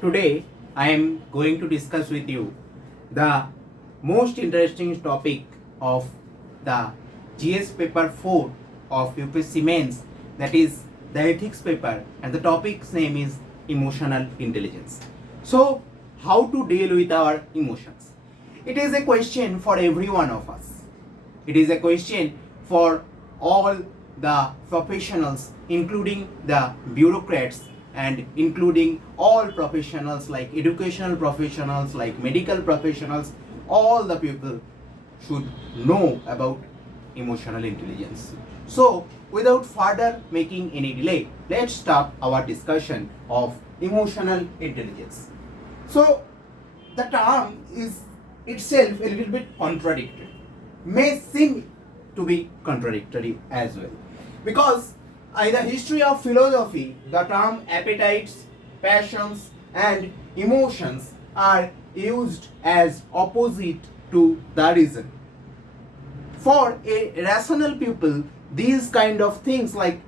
Today I am going to discuss with you the most interesting topic of the GS paper 4 of UPSC mains, that is the ethics paper, and the topic's name is emotional intelligence. So, how to deal with our emotions? It is a question for every one of us. It is a question for all the professionals, including the bureaucrats and including all professionals like educational professionals, like medical professionals. All the people should know about emotional intelligence. So, without further making any delay, let's start our discussion of emotional intelligence. So, the term is itself a little bit contradictory, may seem to be contradictory as well, because in the history of philosophy, the term appetites, passions, and emotions are used as opposite to the reason. For a rational people, these kind of things like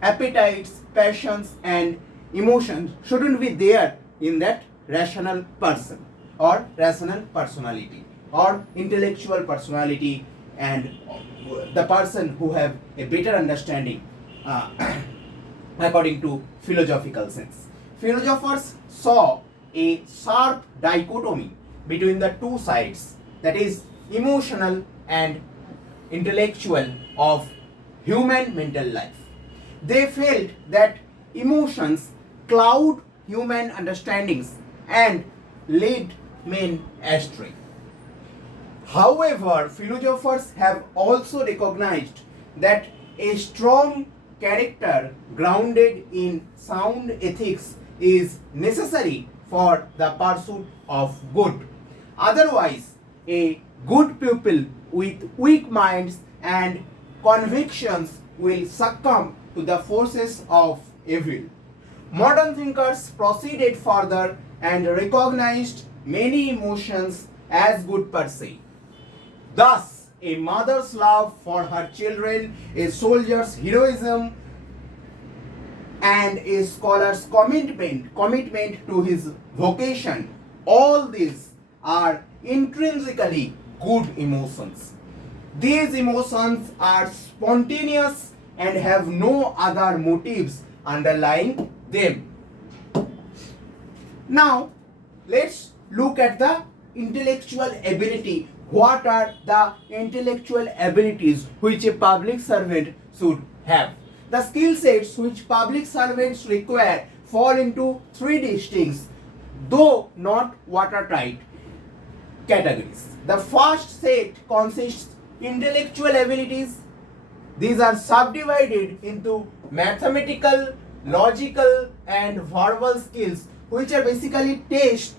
appetites, passions, and emotions shouldn't be there in that rational person or rational personality or intellectual personality, and the person who have a better understanding uh, according to philosophical sense. Philosophers saw a sharp dichotomy between the two sides, that is emotional and intellectual, of human mental life. They felt that emotions cloud human understandings and lead men astray. However, philosophers have also recognized that a strong character grounded in sound ethics is necessary for the pursuit of good. Otherwise, a good people with weak minds and convictions will succumb to the forces of evil. Modern thinkers proceeded further and recognized many emotions as good per se. Thus, a mother's love for her children, a soldier's heroism, and a scholar's commitment to his vocation, all these are intrinsically good emotions. These emotions are spontaneous and have no other motives underlying them. Now, let's look at the intellectual ability. What are the intellectual abilities which a public servant should have? The skill sets which public servants require fall into three distinct, though not watertight, categories. The first set consists intellectual abilities. These are subdivided into mathematical, logical, and verbal skills, which are basically tests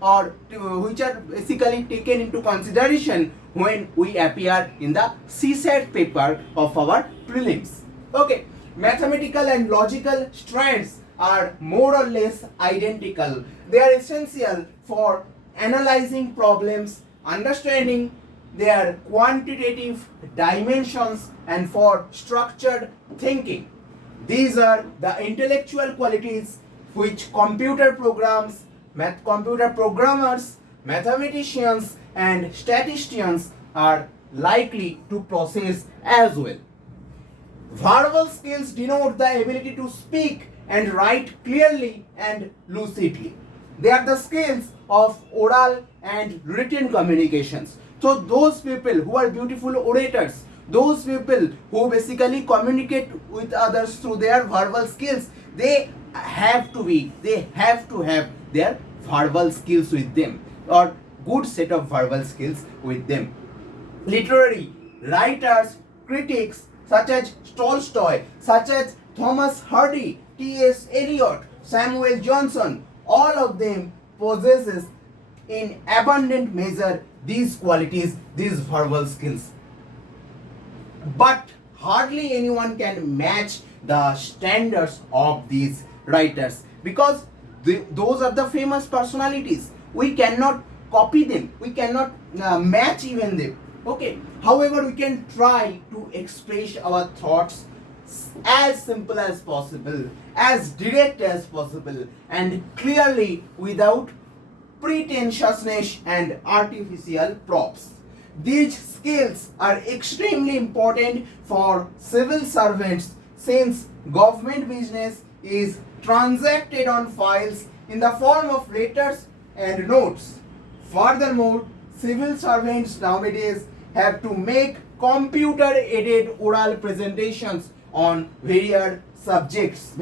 or which are basically taken into consideration when we appear in the CSAT paper of our prelims. Okay, mathematical and logical strengths are more or less identical. They are essential for analyzing problems, understanding their quantitative dimensions, and for structured thinking. These are the intellectual qualities which computer programmers, mathematicians, and statisticians are likely to possess as well. Verbal skills denote the ability to speak and write clearly and lucidly. They are the skills of oral and written communications. So those people who are beautiful orators, those people who basically communicate with others through their verbal skills, they have to have their verbal skills with them, or good set of verbal skills with them. Literary writers, critics such as Tolstoy, such as Thomas Hardy, T.S. Eliot, Samuel Johnson, all of them possesses in abundant measure these qualities, these verbal skills. But hardly anyone can match the standards of these writers, because those are the famous personalities. We cannot copy them, we cannot match even them. Okay, however, we can try to express our thoughts as simple as possible, as direct as possible, and clearly without pretentiousness and artificial props. These skills are extremely important for civil servants since government business is transacted on files in the form of letters and notes. Furthermore, civil servants nowadays have to make computer aided oral presentations on various subjects.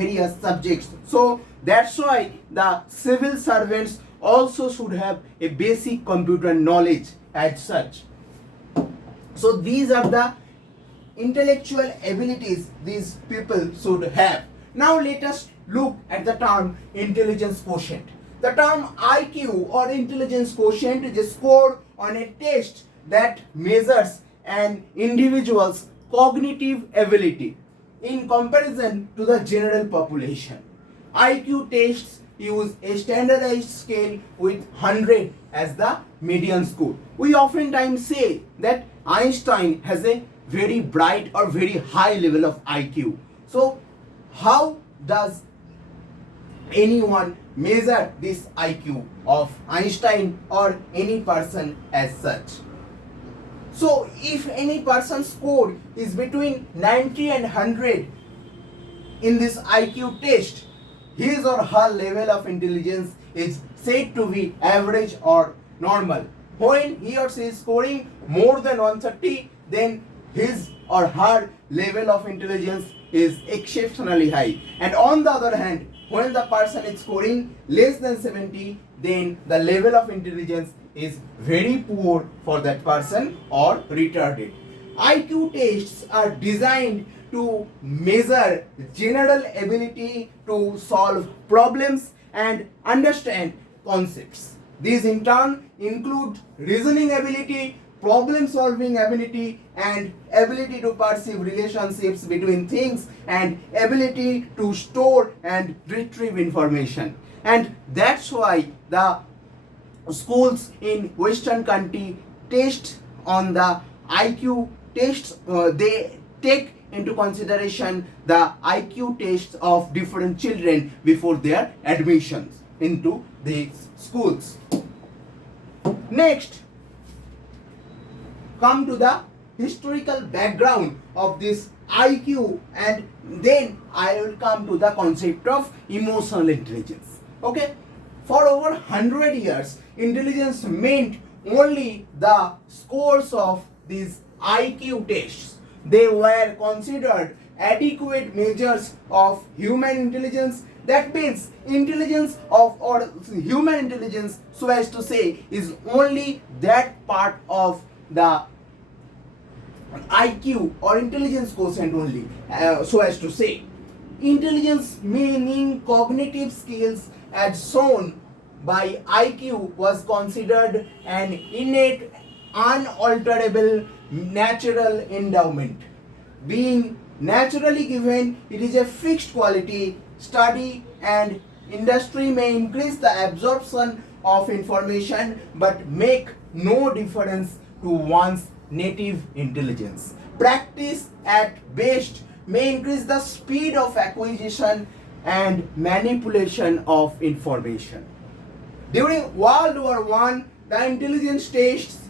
So that's why the civil servants also should have a basic computer knowledge as such. So these are the intellectual abilities these people should have. Now let us look at the term intelligence quotient. The term IQ or intelligence quotient is a score on a test that measures an individual's cognitive ability in comparison to the general population. IQ tests use a standardized scale with 100 as the median score. We oftentimes say that Einstein has a very bright or very high level of IQ. So how does anyone measure this IQ of Einstein or any person as such? So if any person's score is between 90 and 100 in this IQ test, his or her level of intelligence is said to be average or normal. When he or she is scoring more than 130, then his or her level of intelligence is exceptionally high. And on the other hand, when the person is scoring less than 70, then the level of intelligence is very poor for that person or retarded. IQ tests are designed to measure general ability to solve problems and understand concepts. These in turn include reasoning ability, problem solving ability, and ability to perceive relationships between things, and ability to store and retrieve information. And that's why the schools in Western country test on the IQ tests, they take into consideration the IQ tests of different children before their admissions into these schools. Next, come to the historical background of this IQ, and then I will come to the concept of emotional intelligence. Okay, for over 100 years, intelligence meant only the scores of these IQ tests. They were considered adequate measures of human intelligence. That means intelligence of or human intelligence, so as to say, is only that part of the IQ or intelligence quotient only, so as to say. Intelligence meaning cognitive skills as shown by IQ was considered an innate, unalterable, natural endowment. Being naturally given, it is a fixed quality. Study and industry may increase the absorption of information but make no difference to one's native intelligence. Practice at best may increase the speed of acquisition and manipulation of information. During World War I, the intelligence tests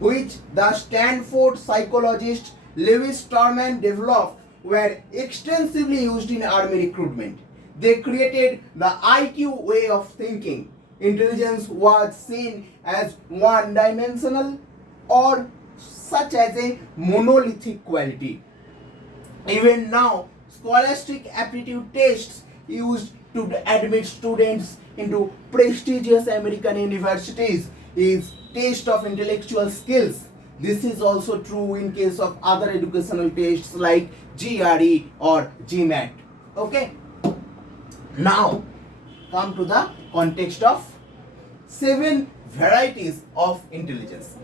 which the Stanford psychologist Lewis Terman developed were extensively used in army recruitment. They created the IQ way of thinking. Intelligence was seen as one-dimensional or such as a monolithic quality. Even now, scholastic aptitude tests used to admit students into prestigious American universities is test of intellectual skills. This is also true in case of other educational tests like GRE or GMAT. Okay. Now, come to the context of 7 varieties of intelligence.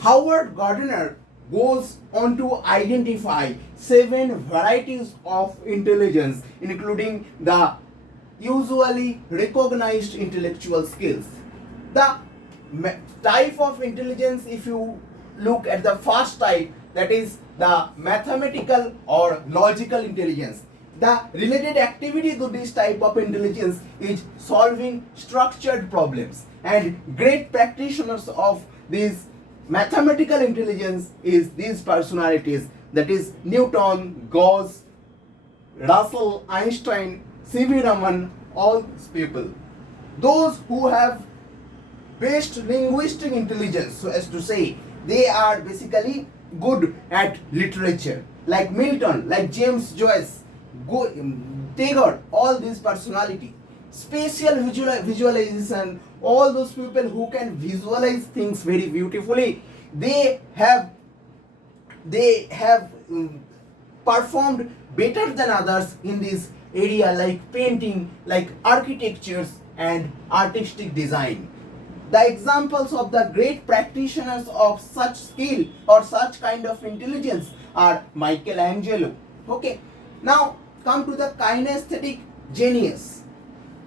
Howard Gardner goes on to identify 7 varieties of intelligence, including the usually recognized intellectual skills. The type of intelligence, if you look at the first type, that is the mathematical or logical intelligence. The related activity to this type of intelligence is solving structured problems, and great practitioners of this mathematical intelligence is these personalities, that is Newton, Gauss, Russell, Einstein, C.V. Raman, all these people. Those who have best linguistic intelligence, so as to say, they are basically good at literature, like Milton, like James Joyce, Taggart, all these personality. Spatial visualization, all those people who can visualize things very beautifully, they have performed better than others in this area, like painting, like architectures and artistic design. The examples of the great practitioners of such skill or such kind of intelligence are Michelangelo. Okay, now come to the kinesthetic genius,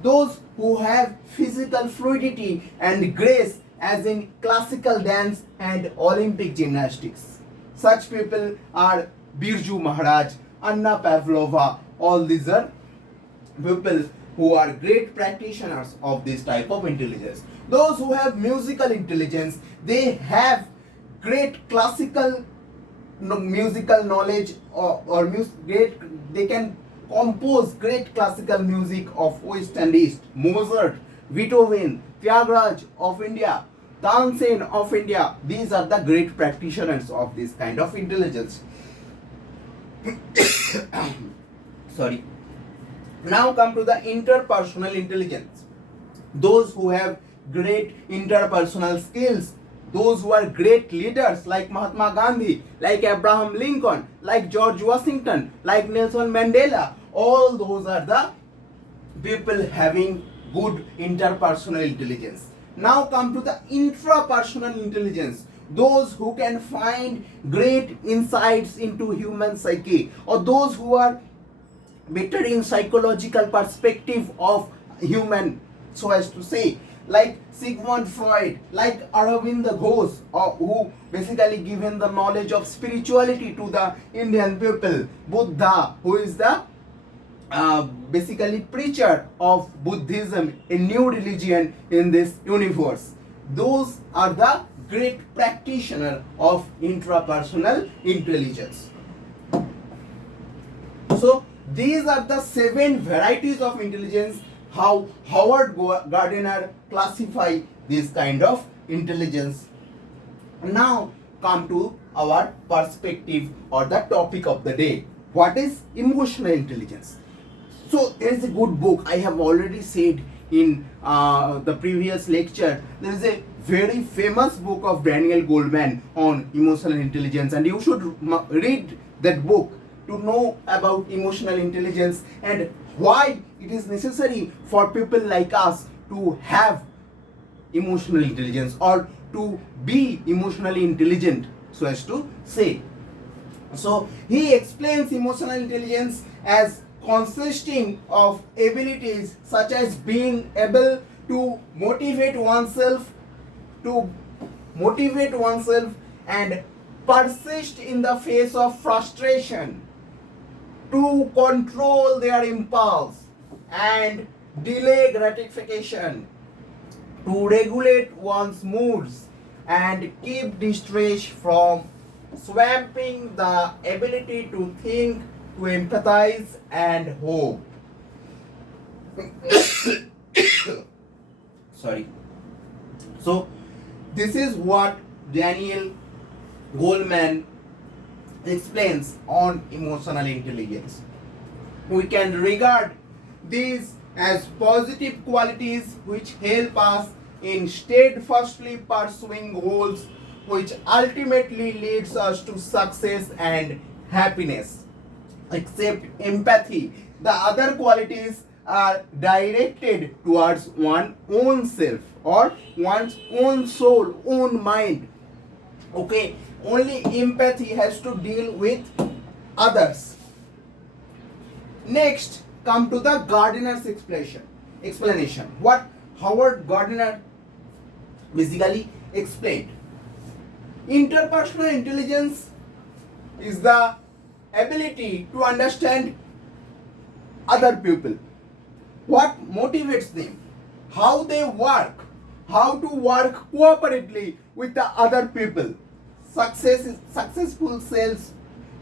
those who have physical fluidity and grace, as in classical dance and Olympic gymnastics. Such people are Birju Maharaj, Anna Pavlova. All these are people who are great practitioners of this type of intelligence. Those who have musical intelligence, they have great classical musical knowledge, or they can compose great classical music of West and East. Mozart, Beethoven, Tyagaraja of India, Tansen of India, these are the great practitioners of this kind of intelligence. Sorry. Now come to the interpersonal intelligence. Those who have great interpersonal skills, those who are great leaders like Mahatma Gandhi, like Abraham Lincoln, like George Washington, like Nelson Mandela, all those are the people having good interpersonal intelligence. Now come to the intrapersonal intelligence, those who can find great insights into human psyche, or those who are better in psychological perspective of human, so as to say, like Sigmund Freud, like Aravind Ghosh, who basically given the knowledge of spirituality to the Indian people. Buddha, who is the basically preacher of Buddhism, a new religion in this universe. Those are the great practitioners of intrapersonal intelligence. So these are the 7 varieties of intelligence, how Howard Gardner classify this kind of intelligence. Now come to our perspective or the topic of the day. What is emotional intelligence? So there is a good book, I have already said in the previous lecture. There is a very famous book of Daniel Goleman on emotional intelligence, and you should read that book to know about emotional intelligence and why it is necessary for people like us to have emotional intelligence or to be emotionally intelligent, so as to say. So he explains emotional intelligence as consisting of abilities such as being able to motivate oneself and persist in the face of frustration, to control their impulse and delay gratification, to regulate one's moods and keep distress from swamping the ability to think, to empathize and hope. Sorry. So this is what Daniel Goleman explains on emotional intelligence. We can regard these as positive qualities which help us in steadfastly pursuing goals, which ultimately leads us to success and happiness. Except empathy, the other qualities are directed towards one's own self or one's own soul, own mind. Okay, only empathy has to deal with others. Next, come to the Gardner's explanation. What Howard Gardner basically explained. Interpersonal intelligence is the ability to understand other people, what motivates them, how they work, how to work cooperatively with the other people. Successful sales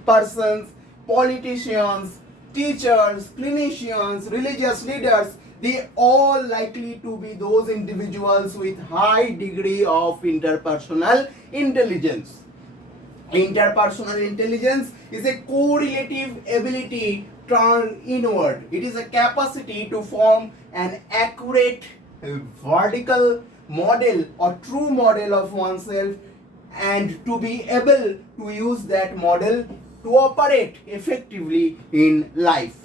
persons, politicians, teachers, clinicians, religious leaders, they all likely to be those individuals with high degree of interpersonal intelligence. Interpersonal intelligence is a correlative ability turned inward. It is a capacity to form an accurate vertical model or true model of oneself and to be able to use that model to operate effectively in life.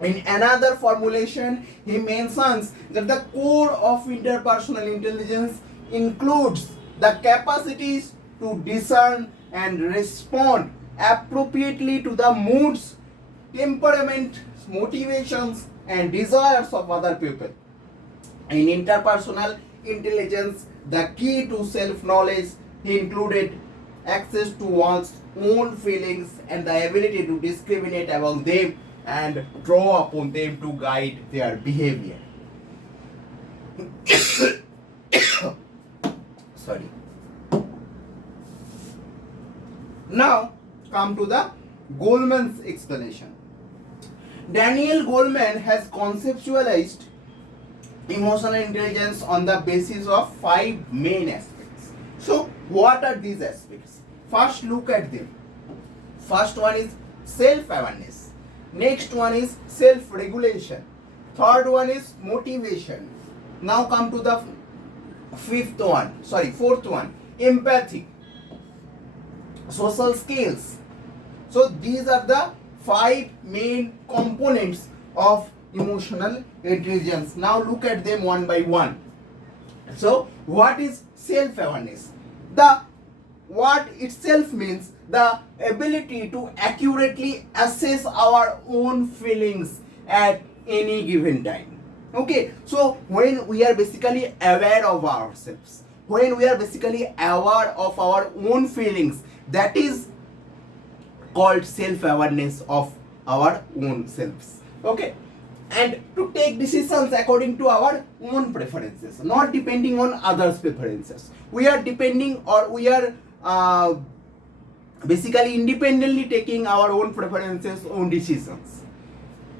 In another formulation, he mentions that the core of interpersonal intelligence includes the capacities to discern and respond appropriately to the moods, temperament, motivations, and desires of other people. In interpersonal intelligence, the key to self-knowledge included access to one's own feelings and the ability to discriminate among them and draw upon them to guide their behavior. Sorry. Now come to the Goleman's explanation. Daniel Goleman has conceptualized emotional intelligence on the basis of 5 main aspects. So what are these aspects? First, look at them. First one is self-awareness. Next one is self-regulation. Third one is motivation. Now come to the fourth one, empathy, social skills. So these are the 5 main components of emotional intelligence. Now look at them one by one. So what is self-awareness? The what itself means the ability to accurately assess our own feelings at any given time. Okay, so when we are basically aware of ourselves, when we are basically aware of our own feelings, that is called self-awareness of our own selves. Okay, and to take decisions according to our own preferences, not depending on others' preferences. We are depending, or we are basically independently taking our own preferences, own decisions.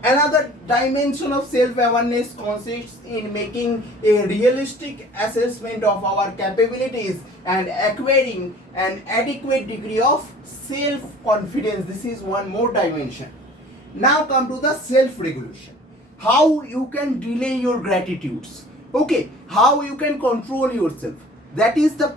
Another dimension of self-awareness consists in making a realistic assessment of our capabilities and acquiring an adequate degree of self-confidence. This is one more dimension. Now come to the self-regulation. How you can delay your gratitudes. Okay, how you can control yourself. That is the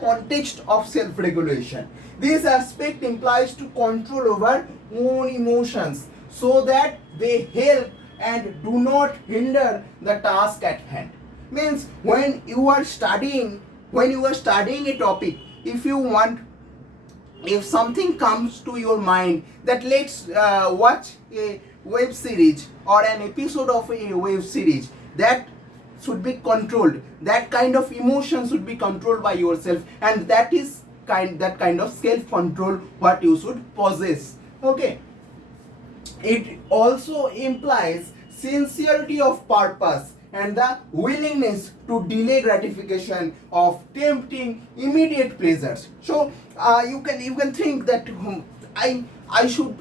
context of self-regulation. This aspect implies to control over own emotions so that they help and do not hinder the task at hand. Means when you are studying a topic, if something comes to your mind that let's watch a web series or an episode of a web series, that should be controlled. That kind of emotion should be controlled by yourself, and that kind of self-control what you should possess. Okay. It also implies sincerity of purpose and the willingness to delay gratification of tempting immediate pleasures. So you can think that I should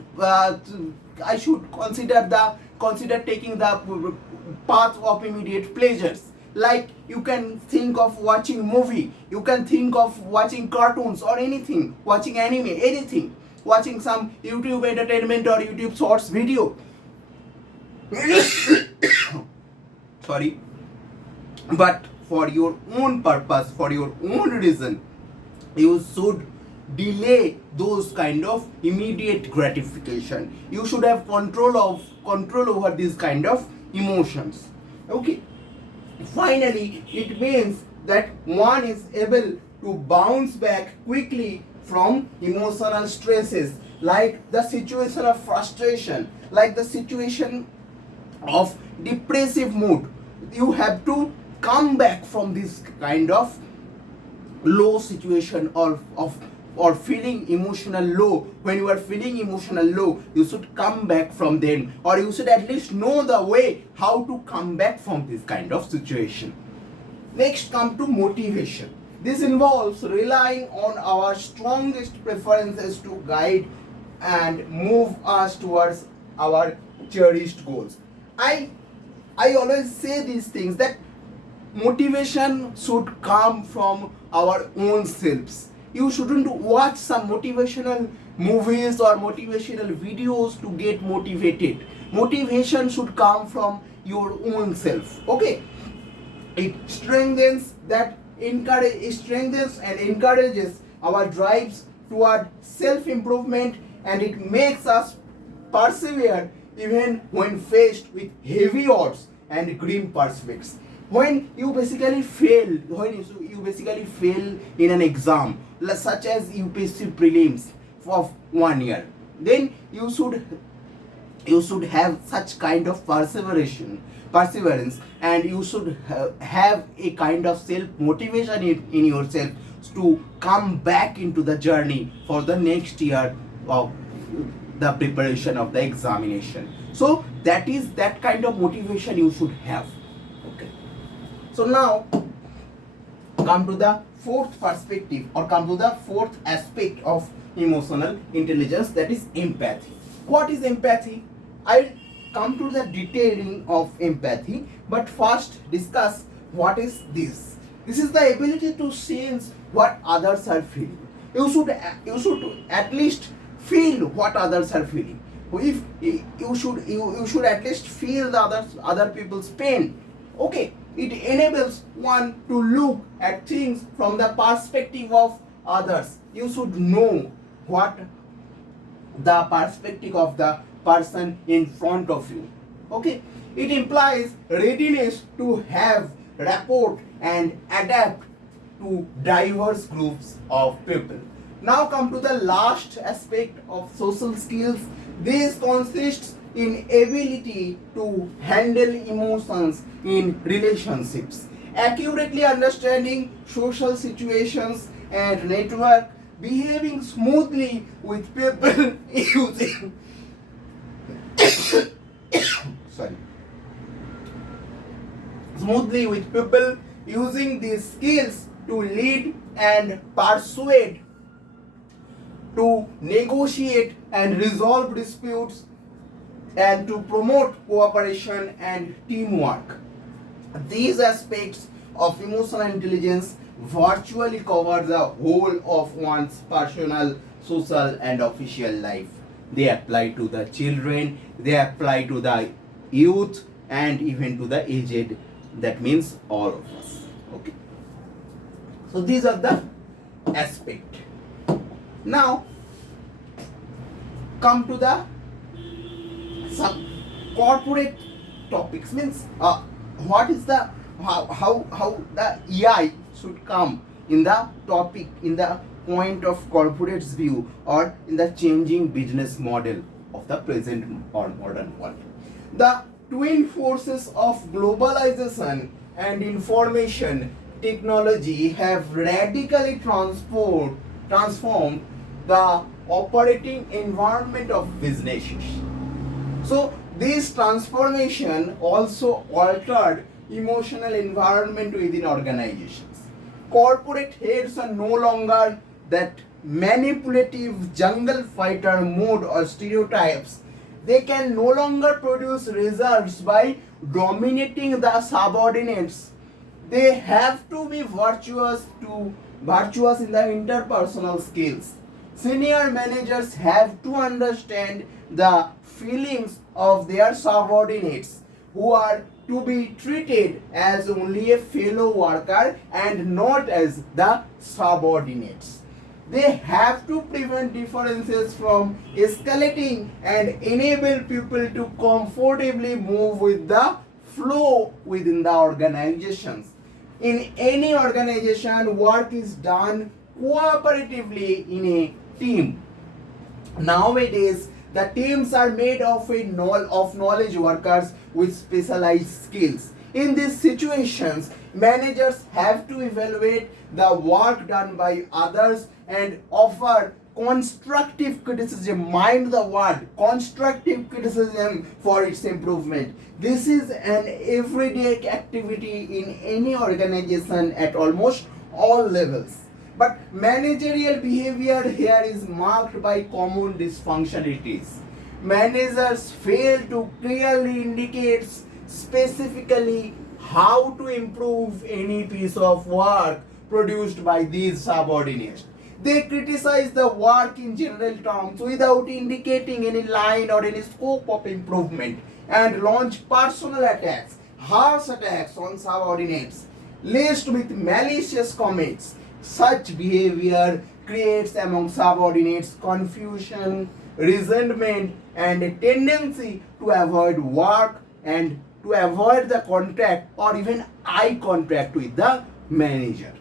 consider taking the path of immediate pleasures. Like you can think of watching movie, you can think of watching cartoons or anything, watching anime, anything, watching some YouTube entertainment or YouTube shorts video. Sorry. But for your own purpose, for your own reason, you should delay those kind of immediate gratification. You should have control over these kind of emotions. Okay. Finally, it means that one is able to bounce back quickly from emotional stresses, like the situation of frustration, like the situation of depressive mood. You have to come back from this kind of low situation or of or feeling emotional low, when you are feeling emotional low, you should come back from them, or you should at least know the way how to come back from this kind of situation. Next come to motivation. This involves relying on our strongest preferences to guide and move us towards our cherished goals. I always say these things, that motivation should come from our own selves. You shouldn't watch some motivational movies or motivational videos to get motivated. Motivation should come from your own self. Okay, it strengthens and encourages our drives toward self improvement, and it makes us persevere even when faced with heavy odds and grim prospects. When you basically fail in an exam such as UPSC prelims of 1 year, then you should have such kind of perseverance, and you should have a kind of self motivation in yourself to come back into the journey for the next year of the preparation of the examination. So that is that kind of motivation you should have. Okay, so now come to the fourth perspective, or come to the fourth aspect of emotional intelligence, that is empathy. What is empathy? I'll come to the detailing of empathy, but first discuss what is this. This is the ability to sense what others are feeling. You should at least feel what others are feeling. If you should at least feel the other people's pain. Okay, it enables one to look at things from the perspective of others. You should know what the perspective of the person in front of you. Okay, it implies readiness to have rapport and adapt to diverse groups of people. Now come to the last aspect of social skills. This consists in ability to handle emotions in relationships, accurately understanding social situations and network, behaving smoothly with people using smoothly with people using these skills to lead and persuade, to negotiate and resolve disputes, and to promote cooperation and teamwork. These aspects of emotional intelligence virtually cover the whole of one's personal, social, and official life. They apply to the children, they apply to the youth, and even to the aged. That means all of us. Okay. So these are the aspects. Now come to the some corporate topics. Means what is the how the EI should come in the topic, in the point of corporate's view, or in the changing business model of the present or modern world. The twin forces of globalization and information technology have radically transformed the operating environment of businesses. So this transformation also altered emotional environment within organizations. Corporate heads are no longer that manipulative jungle fighter mode or stereotypes. They can no longer produce results by dominating the subordinates. They have to be virtuous in the interpersonal skills. Senior managers have to understand the feelings of their subordinates, who are to be treated as only a fellow worker and not as the subordinates. They have to prevent differences from escalating and enable people to comfortably move with the flow within the organizations. In any organization, work is done cooperatively in a team. Nowadays, the teams are made of knowledge workers with specialized skills. In these situations, managers have to evaluate the work done by others and offer constructive criticism. Mind the word constructive criticism for its improvement. This is an everyday activity in any organization at almost all levels. But managerial behavior here is marked by common dysfunctionalities. Managers fail to clearly indicate specifically how to improve any piece of work produced by these subordinates. They criticize the work in general terms without indicating any line or any scope of improvement and launch personal attacks, harsh attacks on subordinates, laced with malicious comments. Such behavior creates among subordinates confusion, resentment, and a tendency to avoid work and to avoid the contact or even eye contact with the manager.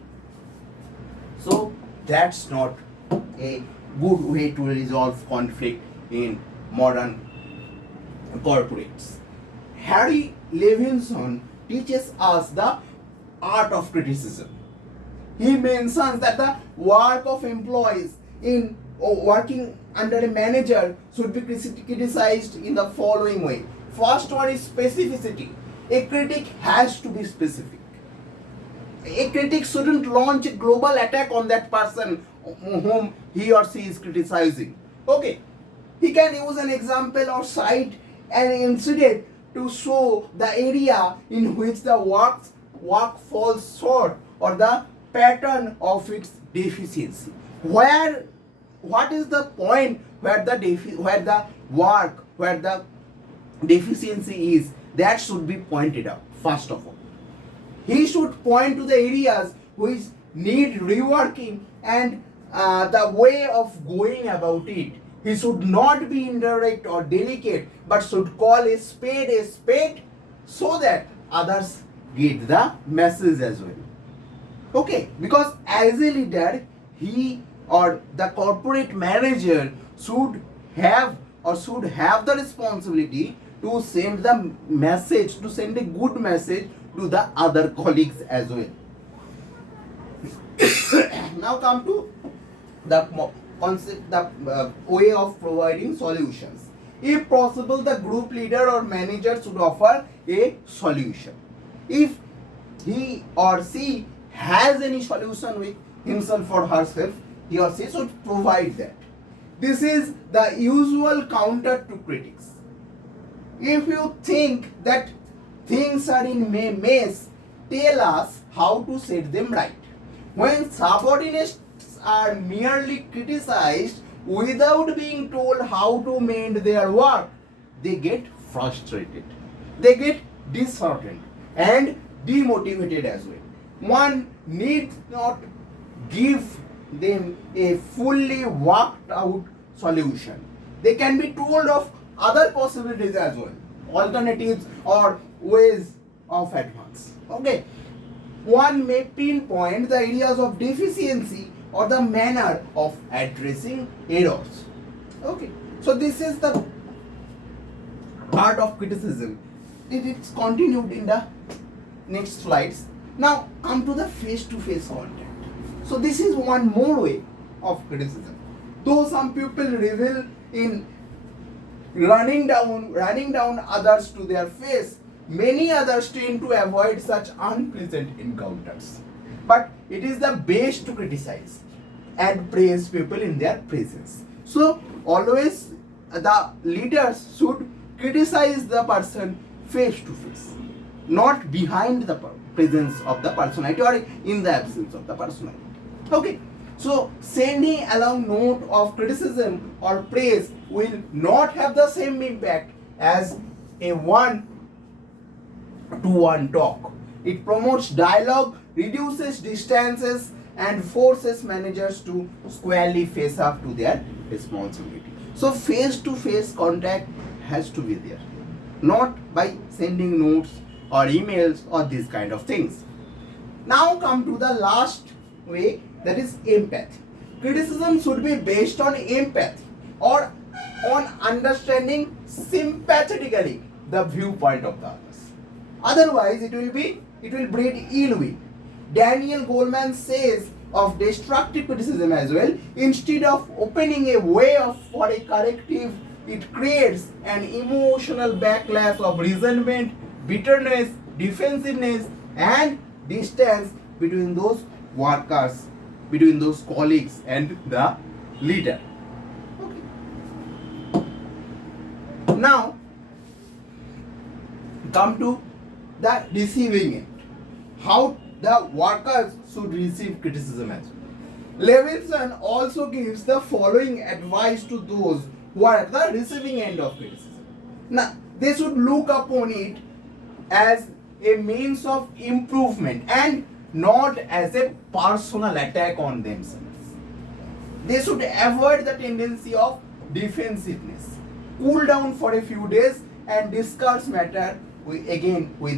So that's not a good way to resolve conflict in modern corporates. Harry Levinson teaches us the art of criticism. He mentions that the work of employees in working under a manager should be criticized in the following way. First one is specificity. A critic has to be specific. A critic shouldn't launch a global attack on that person whom he or she is criticizing. Okay, he can use an example or cite an incident to show the area in which the work falls short or the pattern of its deficiency. What is the point where the deficiency is? That should be pointed out first of all. He should point to the areas which need reworking and the way of going about it. He should not be indirect or delicate, but should call a spade so that others get the message as well. Okay, because as a leader, he or the corporate manager should have the responsibility to send the message, to send a good message to the other colleagues as well. Now come to the concept, the way of providing solutions. If possible, the group leader or manager should offer a solution. If he or she has any solution with himself or herself, he or she should provide that. This is the usual counter to critics. If you think that things are in mess, tell us how to set them right. When subordinates are merely criticized without being told how to mend their work, they get frustrated, they get disheartened and demotivated as well. One needs not give them a fully worked out solution. They can be told of other possibilities as well, alternatives or ways of advance. Okay, one may pinpoint the areas of deficiency or the manner of addressing errors. Okay, so this is the art of criticism. It's continued in the next slides. Now come to the face-to-face contact. So this is one more way of criticism. Though some people revel in running down others to their face, many others tend to avoid such unpleasant encounters. But it is the best to criticize and praise people in their presence. So always the leaders should criticize the person face to face, not behind the presence of the personality or in the absence of the personality. Okay, so sending along note of criticism or praise will not have the same impact as a one-to-one talk. It promotes dialogue, reduces distances, and forces managers to squarely face up to their responsibility. So face-to-face contact has to be there, not by sending notes or emails or these kind of things. Now come to the last way, that is empathy. Criticism should be based on empathy or on understanding sympathetically the viewpoint of the others. Otherwise, it will breed ill will. Daniel Goleman says of destructive criticism as well. Instead of opening a way for a corrective, it creates an emotional backlash of resentment, bitterness, defensiveness, and distance between those workers, between those colleagues and the leader. Okay. Now, come to the receiving end. How the workers should receive criticism as well. Levinson also gives the following advice to those who are at the receiving end of criticism. Now, they should look upon it as a means of improvement and not as a personal attack on themselves. They should avoid the tendency of defensiveness. Cool down for a few days and discuss matter with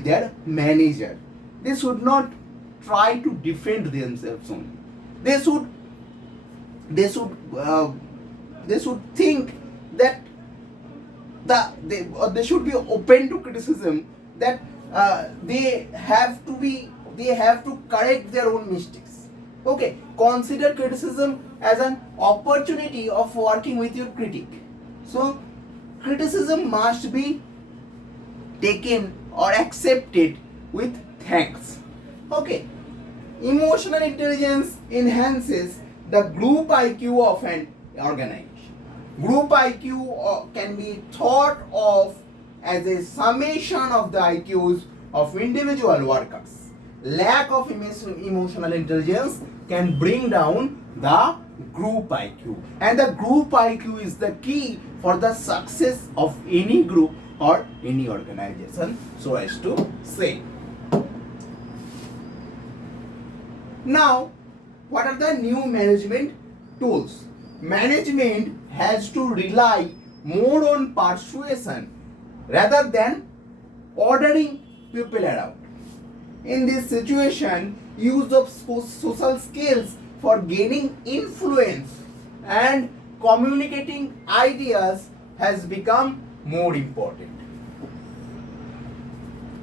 their manager. They should not try to defend themselves only. They should think that they should be open to criticism, that they have to correct their own mistakes. Okay, consider criticism as an opportunity of working with your critic. So criticism must be taken or accepted with thanks. Okay, emotional intelligence enhances the group IQ of an organization. Group IQ can be thought of as a summation of the IQs of individual workers. Lack of emotional intelligence can bring down the group IQ, and the group IQ is the key for the success of any group or any organization, so as to say. Now, what are the new management tools? Management has to rely more on persuasion rather than ordering people around. In this situation, use of social skills for gaining influence and communicating ideas has become more important.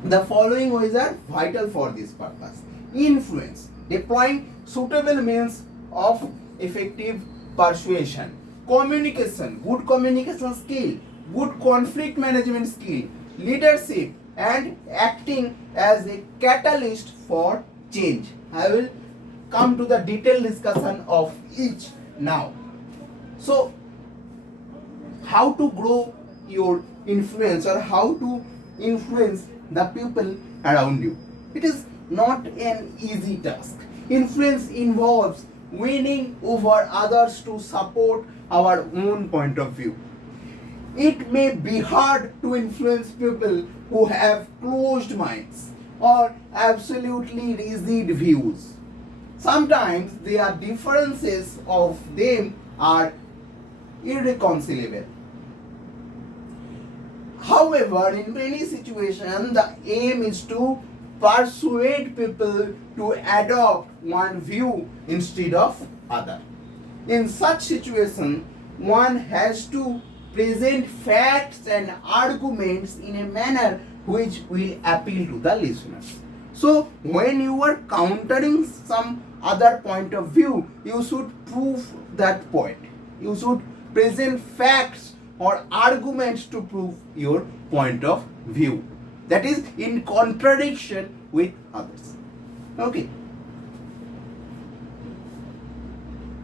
The following ways are vital for this purpose. Influence. Deploying suitable means of effective persuasion. Communication. Good communication skill. Good conflict management skill. Leadership and acting as a catalyst for change. I will come to the detailed discussion of each now. So, how to grow your influence or how to influence the people around you? It is not an easy task. Influence involves winning over others to support our own point of view. It may be hard to influence people who have closed minds or absolutely rigid views. Sometimes their differences of them are irreconcilable. However, in many situations, the aim is to persuade people to adopt one view instead of other. In such situation, one has to present facts and arguments in a manner which will appeal to the listeners. So, when you are countering some other point of view, you should prove that point. You should present facts or arguments to prove your point of view. That is in contradiction with others. Okay.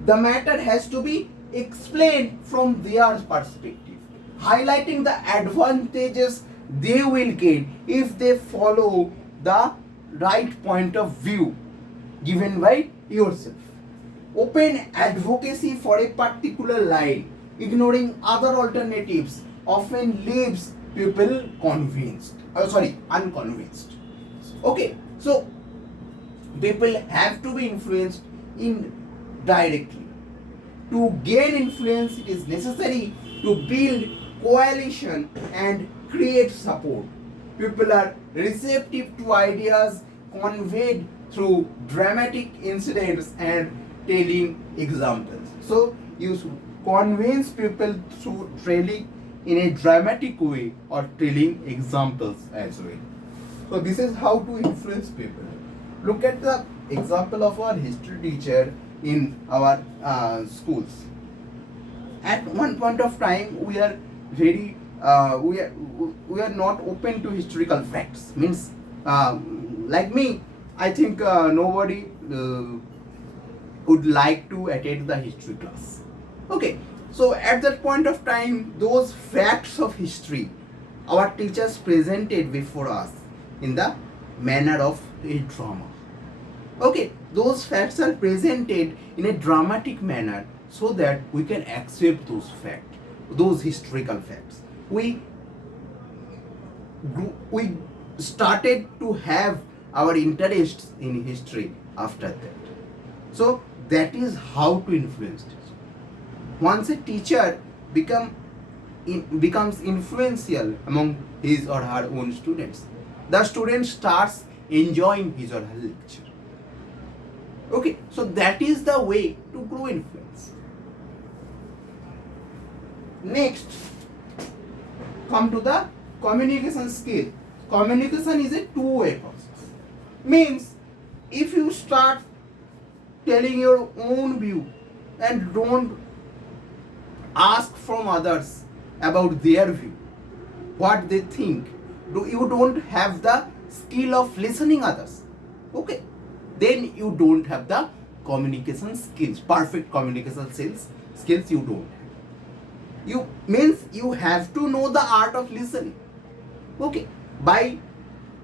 The matter has to be explained from their perspective, highlighting the advantages they will gain if they follow the right point of view given by yourself. Open advocacy for a particular line, ignoring other alternatives, often leaves people unconvinced. Okay, so people have to be influenced indirectly. To gain influence, it is necessary to build coalition and create support. People are receptive to ideas conveyed through dramatic incidents and telling examples. So you should convince people through telling in a dramatic way or telling examples as well. So this is how to influence people. Look at the example of our history teacher in our schools. At one point of time, we are very we are not open to historical facts. Means, like me, I think nobody would like to attend the history class. Okay, so at that point of time, those facts of history, our teachers presented before us in the manner of a drama. Okay, those facts are presented in a dramatic manner so that we can accept those facts, those historical facts. We started to have our interests in history after that. So that is how to influence it. Once a teacher becomes influential among his or her own students, the student starts enjoying his or her lecture. Okay, so that is the way to grow influence. Next, come to the communication skill. Communication is a two-way process. Means, if you start telling your own view and don't ask from others about their view, what they think, you don't have the skill of listening others. Okay, then you don't have the communication skills, perfect communication skills you don't have. You means you have to know the art of listening. Okay, by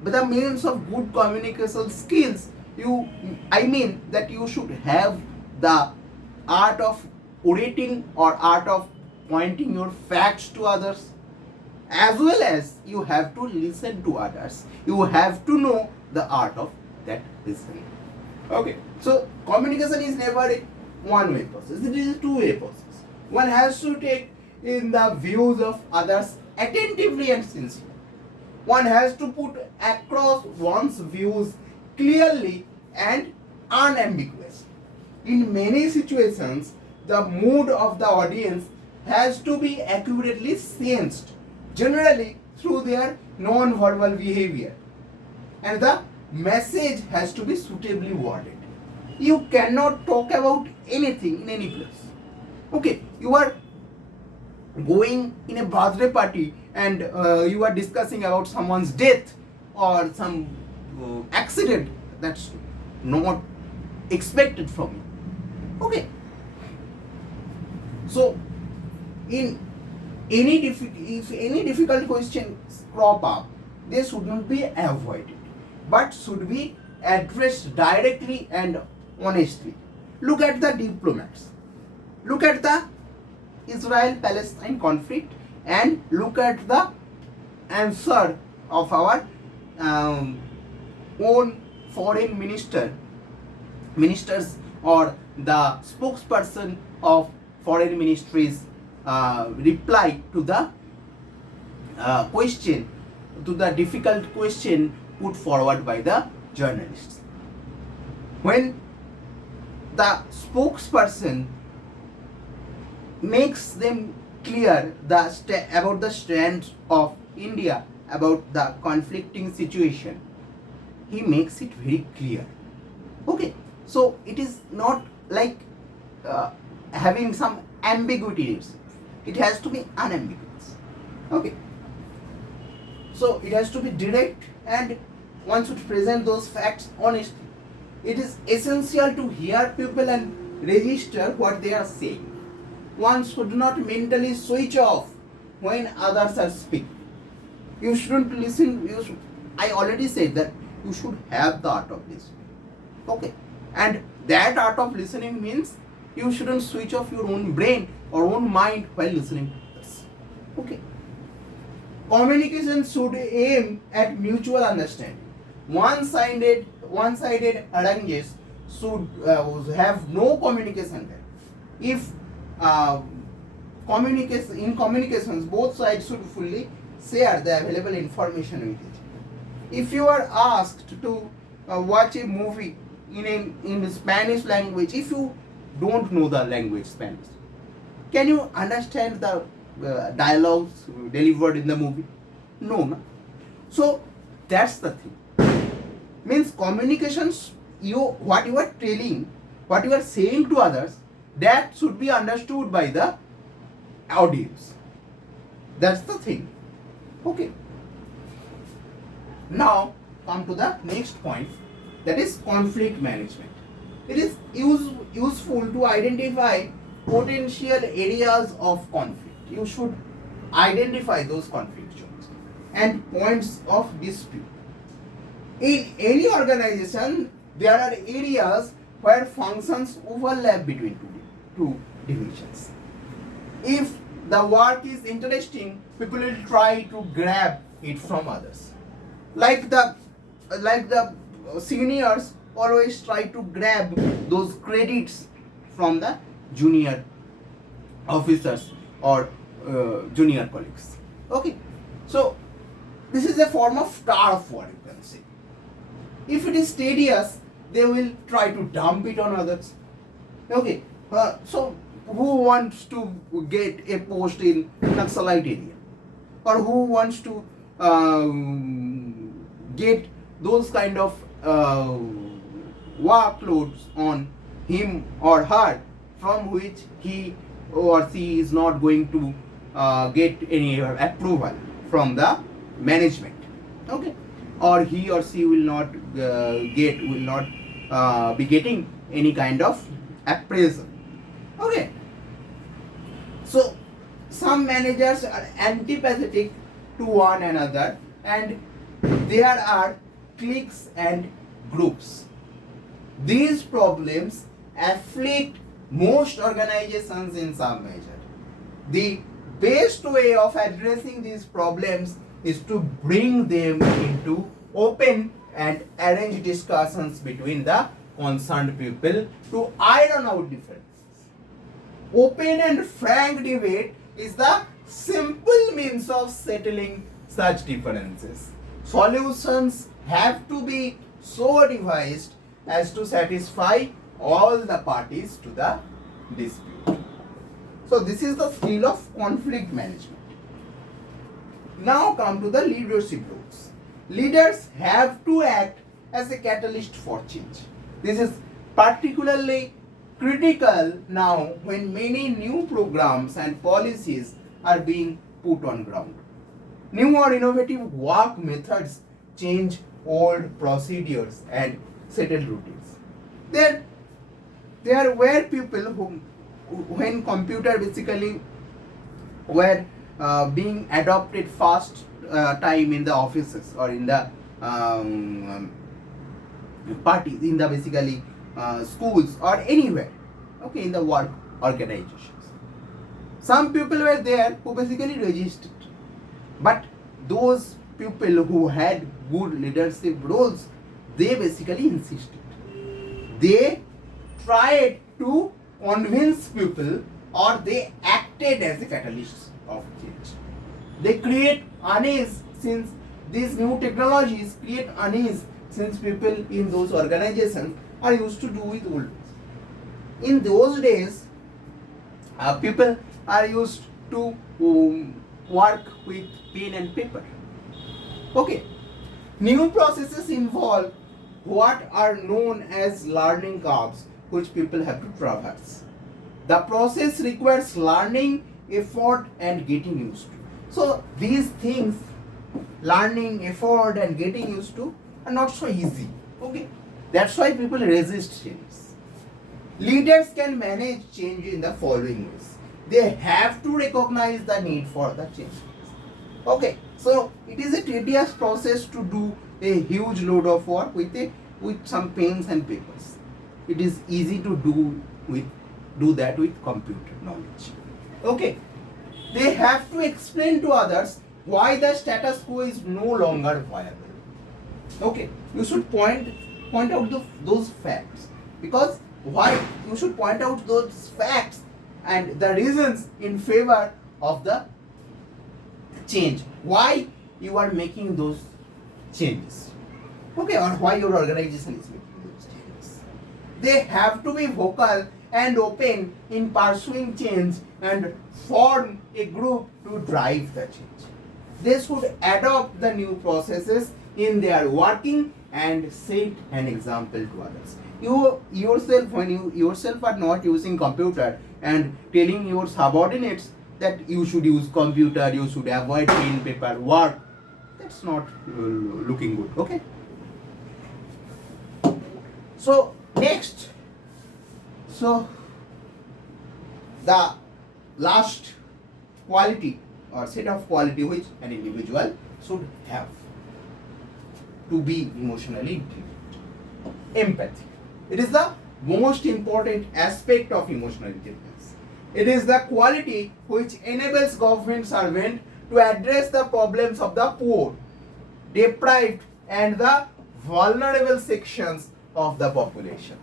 the means of good communication skills, I mean that you should have the art of orating or art of pointing your facts to others, as well as you have to listen to others. You have to know the art of that listening. Okay, so communication is never a one-way process, it is a two-way process. One has to take in the views of others attentively and sincerely. One has to put across one's views clearly and unambiguously. In many situations, the mood of the audience has to be accurately sensed, generally through their non-verbal behavior, and the message has to be suitably worded. You cannot talk about anything in any place. Okay, you are going in a birthday party and you are discussing about someone's death or some accident that's not expected from you. Okay, so in if any difficult questions crop up, they should not be avoided but should be addressed directly and honestly. Look at the diplomats, look at the Israel-Palestine conflict, and look at the answer of our own foreign ministers or the spokesperson of foreign ministries reply to the question, to the difficult question put forward by the journalists. When the spokesperson makes them clear about the stand of India about the conflicting situation, he makes it very clear. Okay, so it is not like having some ambiguity in itself. It has to be unambiguous. Okay, so it has to be direct and one should present those facts honestly. It is essential to hear people and register what they are saying. One should not mentally switch off when others are speaking. You shouldn't listen. I already said that you should have the art of listening. Okay, and that art of listening means you shouldn't switch off your own brain or own mind while listening to others. Okay, communication should aim at mutual understanding. One-sided harangues should have no communication there. If in communications, both sides should fully share the available information with each other. If you are asked to watch a movie in Spanish language, if you don't know the language Spanish, can you understand the dialogues delivered in the movie? No. So that's the thing. Means communications, what you are telling what you are saying to others, that should be understood by the audience. That's the thing. Okay. Now come to the next point, that is conflict management. It is useful to identify potential areas of conflict. You should identify those conflict zones and points of dispute. In any organization, there are areas where functions overlap between two divisions. If the work is interesting, people will try to grab it from others. Like the seniors always try to grab those credits from the junior officers or junior colleagues. Okay, so this is a form of turf war, you can say. If it is tedious, they will try to dump it on others. Okay, so who wants to get a post in Naxalite area, or who wants to get those kind of workloads on him or her from which he or she is not going to get any approval from the management. Okay, or he or she will not be getting any kind of appraisal. Okay, so some managers are antipathetic to one another, and there are cliques and groups. These problems afflict most organizations in some measure. The best way of addressing these problems is to bring them into open and arrange discussions between the concerned people to iron out differences. Open and frank debate is the simple means of settling such differences. Solutions have to be so devised as to satisfy all the parties to the dispute. So this is the skill of conflict management. Now come to the leadership roles. Leaders have to act as a catalyst for change. This is particularly critical now when many new programs and policies are being put on ground. New or innovative work methods change old procedures and settled routines. There were people who, when computer basically were being adopted fast time in the offices or in the parties, in the basically schools or anywhere, okay, in the work organizations. Some people were there who basically resisted, but those people who had good leadership roles, they basically insisted. They tried to convince people, or they acted as a catalyst of change. They create unease, since these new technologies create unease, since people in those organizations are used to do with old ways. In those days, people are used to work with pen and paper. Okay, new processes involve what are known as learning curves, which people have to traverse. The process requires learning, effort, and getting used to. So these things, learning, effort, and getting used to, are not so easy. Okay, that's why people resist change. Leaders can manage change in the following ways. They have to recognize the need for the change. Okay, so it is a tedious process to do a huge load of work with some pens and papers. It is easy to do that with computer knowledge. Okay, they have to explain to others why the status quo is no longer viable. Okay, you should point out those facts, because why you should point out those facts and the reasons in favor of the change, why you are making those changes, okay, or why your organization is making those changes. They have to be vocal and open in pursuing change and form a group to drive the change. They should adopt the new processes in their working and set an example to others. You yourself, when you yourself are not using computer and telling your subordinates that you should use computer, you should avoid pen paper work, that's not looking good. Okay. So next, so the last quality or set of quality which an individual should have to be emotionally intelligent: empathy. It is the most important aspect of emotional intelligence. It is the quality which enables government servant to address the problems of the poor, deprived, and the vulnerable sections of the population.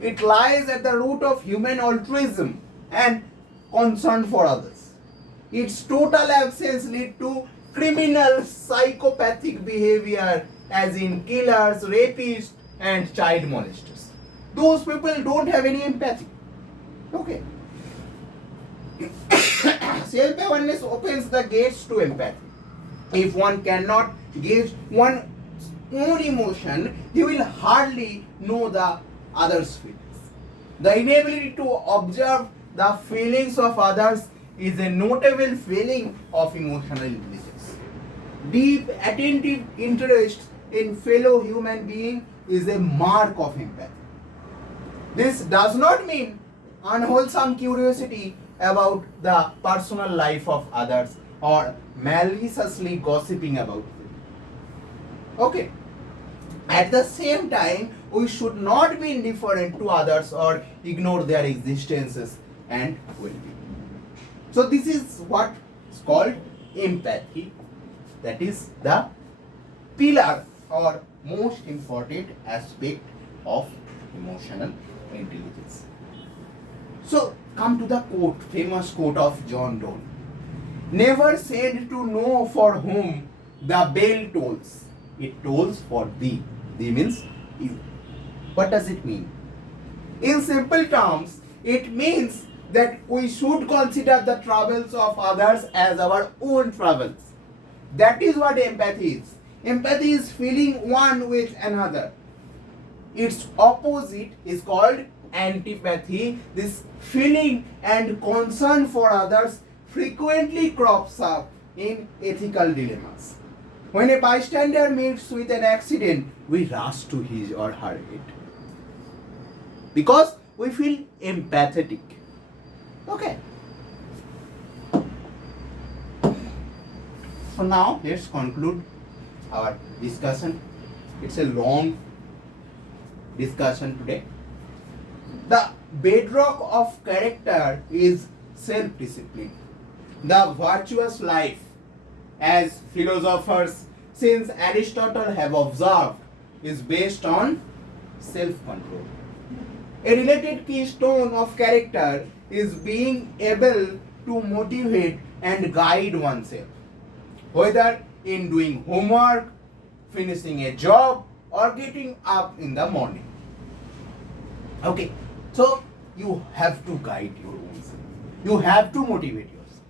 It lies at the root of human altruism and concern for others. Its total absence leads to criminal psychopathic behavior, as in killers, rapists, and child molesters. Those people don't have any empathy. Okay. Self-awareness opens the gates to empathy. If one cannot gauge one's own emotion, he will hardly know the other's feelings. The inability to observe the feelings of others is a notable failing of emotional intelligence. Deep, attentive interest in fellow human being is a mark of empathy. This does not mean unwholesome curiosity about the personal life of others or maliciously gossiping about them. Okay. At the same time, we should not be indifferent to others or ignore their existences and well-being. So this is what is called empathy. That is the pillar or most important aspect of emotional intelligence. So come to the quote, famous quote of John Donne. Never send to know for whom the bell tolls. It tolls for thee. Thee means you. What does it mean? In simple terms, it means that we should consider the troubles of others as our own troubles. That is what empathy is. Empathy is feeling one with another. Its opposite is called antipathy. This feeling and concern for others frequently crops up in ethical dilemmas. When a bystander meets with an accident, we rush to his or her aid because we feel empathetic. Okay. So now let's conclude our discussion. It's a long discussion today. The bedrock of character is self-discipline. The virtuous life, as philosophers since Aristotle have observed, is based on self-control. A related keystone of character is being able to motivate and guide oneself, whether in doing homework, finishing a job, or getting up in the morning. Okay, so you have to guide your own self. You have to motivate yourself.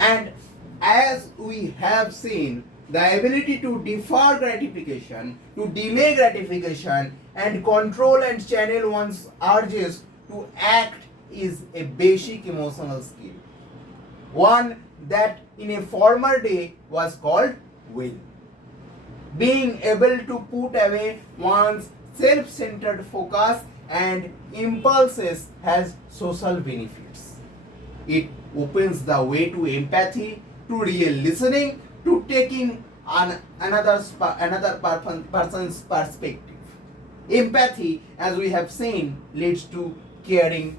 And as we have seen, the ability to defer gratification, to delay gratification, and control and channel one's urges to act is a basic emotional skill. One that in a former day was called will. Being able to put away one's self-centered focus and impulses has social benefits. It opens the way to empathy, to real listening, to taking another person's perspective. Empathy, as we have seen, leads to caring,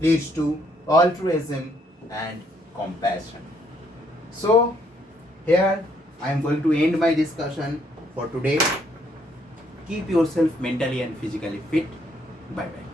leads to altruism and compassion. So here I am going to end my discussion for today. Keep yourself mentally and physically fit. Bye bye.